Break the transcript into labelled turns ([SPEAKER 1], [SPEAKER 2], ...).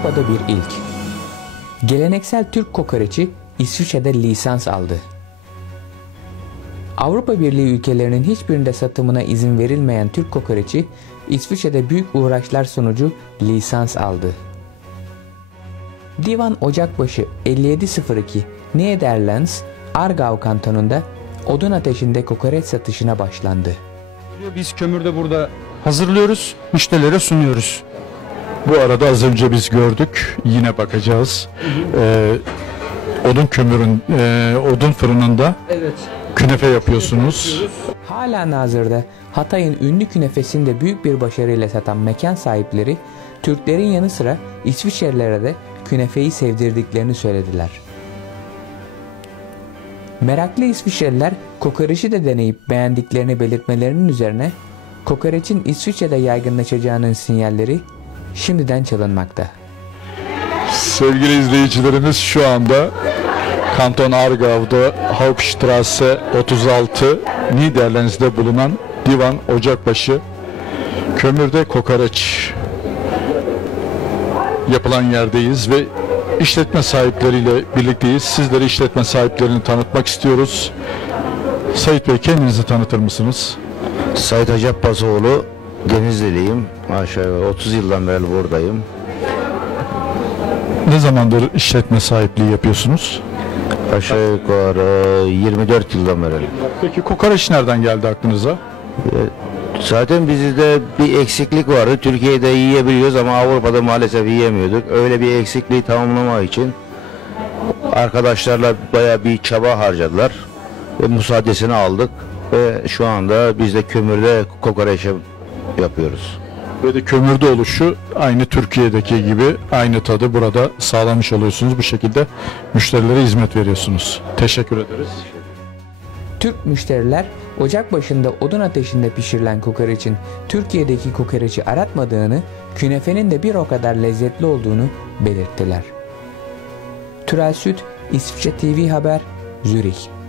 [SPEAKER 1] Avrupa'da bir ilk. Geleneksel Türk kokoreçi İsviçre'de lisans aldı. Avrupa Birliği ülkelerinin hiçbirinde satımına izin verilmeyen Türk kokoreçi İsviçre'de büyük uğraşlar sonucu lisans aldı. Divan Ocakbaşı 5702 Nederlands Argau kantonunda odun ateşinde kokoreç satışına başlandı.
[SPEAKER 2] Biz kömürde burada hazırlıyoruz, müşterilere sunuyoruz.
[SPEAKER 3] Bu arada az önce biz gördük. Yine bakacağız. Ee, odun kömürün, e, odun fırınında
[SPEAKER 2] Evet.
[SPEAKER 3] künefe yapıyorsunuz.
[SPEAKER 1] Hala nazırda Hatay'ın ünlü künefesini de büyük bir başarıyla satan mekan sahipleri Türklerin yanı sıra İsviçrelilere de künefeyi sevdirdiklerini söylediler. Meraklı İsviçreliler kokoreçi de deneyip beğendiklerini belirtmelerinin üzerine kokoreçin İsviçre'de yaygınlaşacağının sinyalleri şimdiden çalınmakta.
[SPEAKER 3] Sevgili izleyicilerimiz şu anda Kanton Argau'da Hauptstrasse 36 Niederlands'de bulunan Divan Ocakbaşı kömürde kokoreç yapılan yerdeyiz ve işletme sahipleriyle birlikteyiz. Sizleri işletme sahiplerini tanıtmak istiyoruz. Sayit Bey kendinizi tanıtır mısınız?
[SPEAKER 4] Sait Acapbazoğlu Denizliliyim. Yukarı 30 yıldan beri buradayım.
[SPEAKER 3] Ne zamandır işletme sahipliği yapıyorsunuz?
[SPEAKER 4] Aşağı yukarı 24 yıldan beri.
[SPEAKER 3] Peki kokoreç nereden geldi aklınıza?
[SPEAKER 4] Zaten bizde bir eksiklik vardı. Türkiye'de yiyebiliyoruz ama Avrupa'da maalesef yiyemiyorduk. Öyle bir eksikliği tamamlamak için arkadaşlarla bayağı bir çaba harcadılar. Ve müsaadesini aldık. Ve şu anda biz de kömürde kokoreç yapıyoruz.
[SPEAKER 3] Ve de kömürde oluşu aynı Türkiye'deki gibi aynı tadı burada sağlamış oluyorsunuz. Bu şekilde müşterilere hizmet veriyorsunuz. Teşekkür ederiz.
[SPEAKER 1] Türk müşteriler ocak başında odun ateşinde pişirilen kokoreçin Türkiye'deki kokoreçi aratmadığını, künefenin de bir o kadar lezzetli olduğunu belirttiler. Türel Süt, İsviçre TV Haber, Zürih